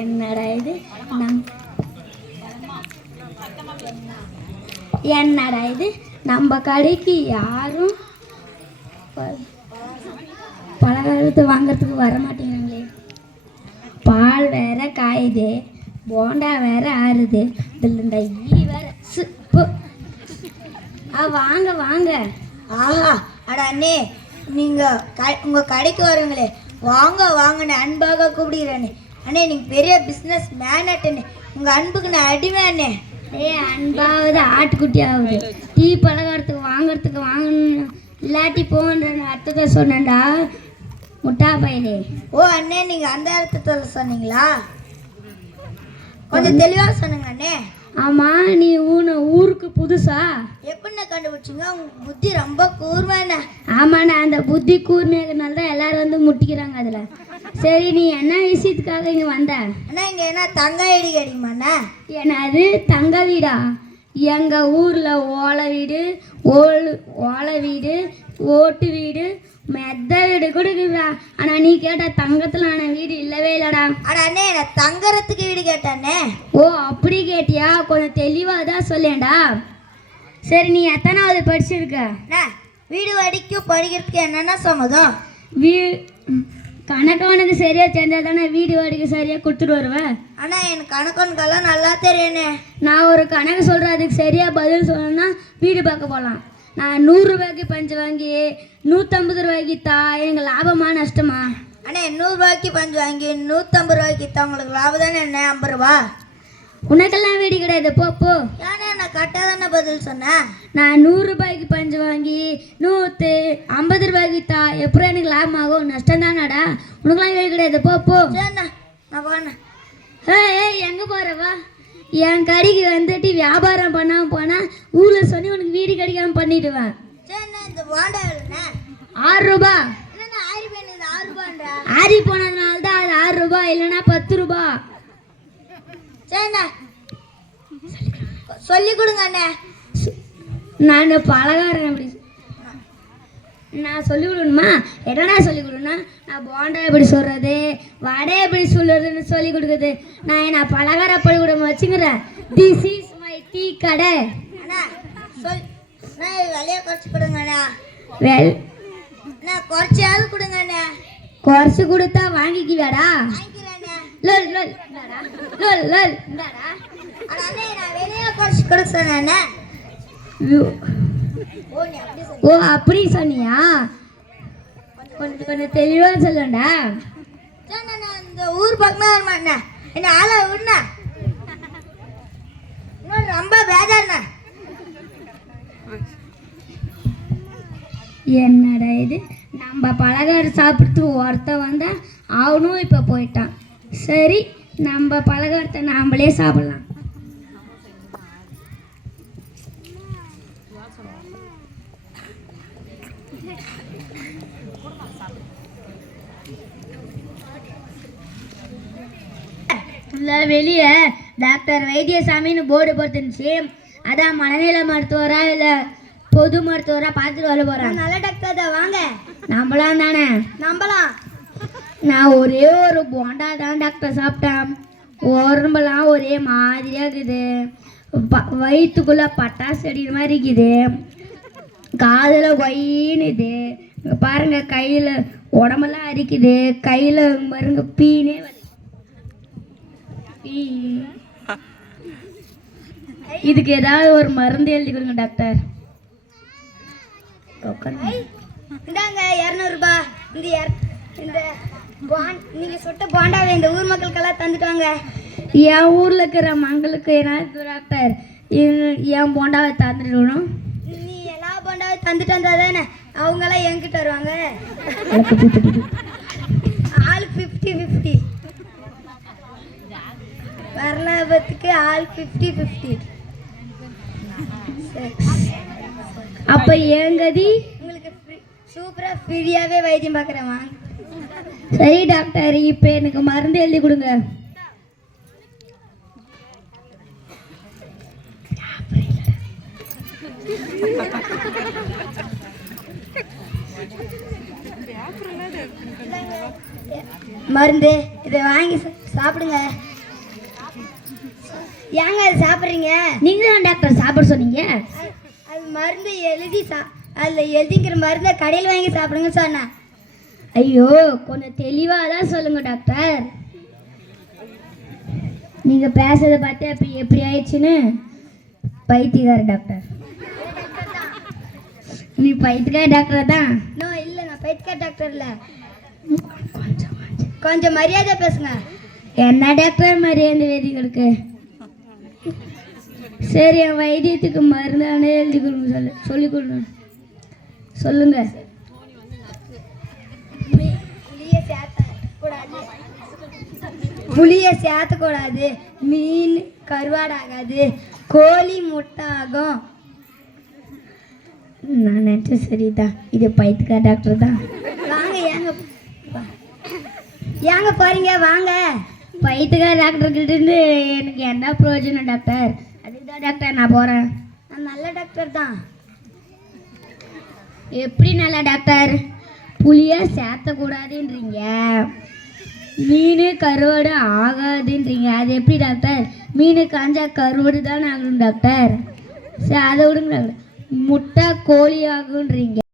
என்னடா இது? நம் என்னடா இது? நம்ம கடைக்கு யாரும் பலகாரத்தை வாங்குறதுக்கு வர மாட்டேங்கிறாங்களே. பால் வேற காயுது. போண்டா வேற ஆறுது. இதில் இந்த ஈ வேற ஆ வாங்க வாங்க. ஆஹா அட அண்ணே நீங்கள் க உங்கள் கடைக்கு வரவங்களே வாங்க வாங்கண்ணே அன்பாக கூப்பிடுகிறேண்ணே அண்ணே நீங்க பெரிய பிஸ்னஸ் மேனட்டண்ணே உங்க அன்புக்கு நான் அடிமை அண்ணே. ஏய் அன்பாவது ஆட்டுக்குட்டி ஆகுது டீ பலகாரத்துக்கு வாங்குறதுக்கு வாங்கணும் இல்லாட்டி போன்ற அர்த்தத்தை சொன்னேன்டா. முட்டா பையனே ஓ அண்ணே நீங்க அந்த அர்த்தத்தில் சொன்னீங்களா? கொஞ்சம் தெளிவா சொன்னுங்க அண்ணே. ஆமாம் நீ ஊன ஊருக்கு புதுசா? எப்படிண்ணே கண்டுபிடிச்சிங்க? உங்க புத்தி ரொம்ப கூர்மைண்ணே. ஆமாண்ணா அந்த புத்தி கூர்மையாகிறனால தான் எல்லாரும் வந்து முட்டிக்கிறாங்க அதில். சரி நீ என்ன விஷயத்துக்காக இங்கே வந்த? அண்ணா இங்க என்ன தங்க ஐடி கிடைக்குமாண்ணே என்னது தங்க வீடா? எங்கள் ஊரில் ஓலை வீடு ஓல் ஓலை வீடு ஓட்டு வீடு மெத்த வீடு கூட இருக்குதா ஆனால் நீ கேட்ட தங்கத்தில் ஆன வீடு இல்லவே இல்லைடா. அட அண்ணே நான் தங்கறதுக்கு வீடு கேட்டேண்ணே ஓ அப்படி கேட்டியா? கொஞ்சம் தெளிவாக தான் சொல்லேன்டா. சரி நீ எத்தனாவது படிச்சிருக்க? வீடு வடிக்கும் படிக்கிறதுக்கு என்னென்ன சம்மதம்? வீ கணக்கவனுக்கு சரியாக தெரிஞ்சால் தானே வீடு வாடகை சரியாக கொடுத்துட்டு வருவேன் அண்ணா எனக்கு கணக்கனுக்கெல்லாம் நல்லா தெரியுண்ணே நான் ஒரு கணக்கு சொல்கிறேன் அதுக்கு சரியாக பதில் சொல்லணும்னா வீடு பார்க்க போகலாம் நான் நூறுரூபாய்க்கு பஞ்சு வாங்கி நூற்றம்பது ரூபாய்க்கு தா எனக்கு லாபமா நஷ்டமா? அண்ணே நூறுரூவாய்க்கு பஞ்சு வாங்கி நூற்றம்பது ரூபாய்க்கு தான் உங்களுக்கு லாபம் தானே என்ன ஐம்பது ரூபா? உனக்கெல்லாம் வீடு கிடையாது போ போ. ஏன்னா நான் கரெக்டாக தானே பதில் சொன்னேன். நான் நூறுரூபாய்க்கு பஞ்சு வாங்கி நூற்று ஐம்பது ரூபாய்க்கு தா எப்பறம் எனக்கு லாபம் ஆகும்? நஷ்டம் தானடா உனக்கெல்லாம் வீடு கிடையாது. போ போ. நான் போனேன் ஏய் எங்கே போகிறவா என் கடைக்கு வந்துட்டு வியாபாரம் பண்ணாமல் போனால் ஊரில் சொல்லி உனக்கு வீடு கிடைக்காம பண்ணிடுவேன். ஆறு ரூபா. ஆறு போனதுனால தான் அது ஆறு ரூபாய் இல்லைன்னா பத்து ரூபாய் சரிண்ணா. சொல்லி கொடுங்க அண்ணே நான் பலகாரம் எப்படி நான் சொல்லிக் கொடுக்கணுமா? என்னடா சொல்லிக் கொடுக்கணும்னா நான் போண்டா எப்படி சொல்கிறது வடை எப்படி சொல்கிறதுன்னு சொல்லி கொடுக்குறது நான் என்ன பலகார பள்ளிக்கூடம் வச்சுக்கிறேன்? திஸ் இஸ் மை டீ கடை. அண்ணா சொல். விலையை குறைச்சி கொடுங்க அண்ணா வெல். அண்ணா குறைச்சியாவது கொடுங்க அண்ணா குறைச்சி கொடுத்தா வாங்கிக்குவாடா லோல் லோல். Lol lol. நான் வெளியே குறைச்சி கொடுக்க யோ. ஓ அப்படி சொன்னியா? கொஞ்சம் கொஞ்சம் தெளிவாக சொல்லுண்டா. இந்த ஊர் பக்கமே வர மாட்டேன் என்ன ஆளை விடுண்ணா இன்னும் ரொம்ப பேஜாருண்ணா. என்னடா இது? நம்ம பலகாரம் சாப்பிட்றதுக்கு ஒருத்தன் வந்தா அவனும் இப்போ போயிட்டான். சரி நம்ம பலகாரத்தை நாமளே சாப்பிடலாம். வெளியே டாக்டர் வைத்தியசாமின்னு போர்டு போட்டுருந்துச்சு. அதான் மனநல மருத்துவரா இல்லை பொது மருத்துவரா பார்த்துட்டு வர போகிறேன் நல்ல டாக்டர் தான் வாங்க. நம்மளாம் தானே? நம்பலாம் நான் ஒரே ஒரு போண்டா தான் டாக்டர் சாப்பிட்டேன். உடம்பெல்லாம் ஒரே மாதிரியாக இருக்குது. ப வயிற்றுக்குள்ளே பட்டாசு அடிக்கிற மாதிரி இருக்குது. காதில் கொயின்னுது இங்க பாருங்க கையில் உடம்பெல்லாம் அரிக்குது. கையில் பாருங்க பீனே இதுக்கு ஏதாவது ஒரு மருந்து எழுதி கொடுங்க டாக்டர். இந்தாங்க இரநூறுபா. இந்த இந்த பான் நீங்கள் சுட்ட பாண்டாவை இந்த ஊர் மக்களுக்கெல்லாம் தந்துட்டு வாங்க என் ஊரில் இருக்கிற மங்களுக்கு என்ன டாக்டர் என் போண்டாவை தந்துடணும். வந்துட்டு தந்துட்டு வந்தா தானே? அவங்களாம் என்கிட்ட வருவாங்க. ஆள் ஃபிஃப்டி ஃபிஃப்டி வரலாபத்துக்கு ஆள் ஃபிஃப்டி ஃபிஃப்டி அப்போ ஏங்கதி உங்களுக்கு சூப்பராக ஃப்ரீயாகவே வைத்தியம் பார்க்குறேன் வாங்க. சரி டாக்டர் இப்போ எனக்கு மருந்து எழுதி கொடுங்க. மருந்து இது வாங்கி சாப்பிடுங்க. ஏங்க அது சாப்பிட்றீங்க? நீங்கள் தான் டாக்டர் சாப்பிட சொன்னீங்க? அது மருந்து எழுதி சா அதில் எழுதிக்கிற மருந்தை கடையில் வாங்கி சாப்பிடுங்கன்னு சொன்னேன். ஐயோ கொஞ்சம் தெளிவாக தான் சொல்லுங்க டாக்டர். நீங்கள் பேசுறதை பார்த்து அப்படி எப்படி ஆயிடுச்சுன்னு பைத்தியக்கார டாக்டர். நீ பைத்தியக்கார டாக்டர் தான்? நோ இல்லை நான் பைத்தியக்கார டாக்டர் இல்லை. கொஞ்சம் மரியாதை பேசுங்க. என்ன டாக்டர் மாதிரி அந்த வேதிகளுக்கு சரி என் வைத்தியத்துக்கு மருந்தானே எழுதி கொடுங்க சொல்லு சொல்லி கொடுங்க. சொல்லுங்க. புளியை சேர்த்தக்கூடாது மீன் கருவாடாகாது. கோழி முட்டை ஆகும். நான் நினச்சேன் சரிதான். இது பைத்துக்கா டாக்டர் தான். வாங்க ஏங்க. ஏங்க போகிறீங்க வாங்க. பைத்துக்கா டாக்டர் எனக்கு என்ன பிரயோஜனம் டாக்டர் அதுதான் டாக்டர் நான் போகிறேன் நான் நல்ல டாக்டர் தான். எப்படி நல்ல டாக்டர் புளியாக சேர்த்தக்கூடாதுன்றீங்க. மீன் கருவாடு ஆகாதுன்றீங்க. அது எப்படி டாக்டர் மீன் காஞ்சா கருவாடு தானே ஆகணும் டாக்டர் சரி அதை விடுங்க டாக்டர் முட்டை கோழி ஆகுன்றீங்க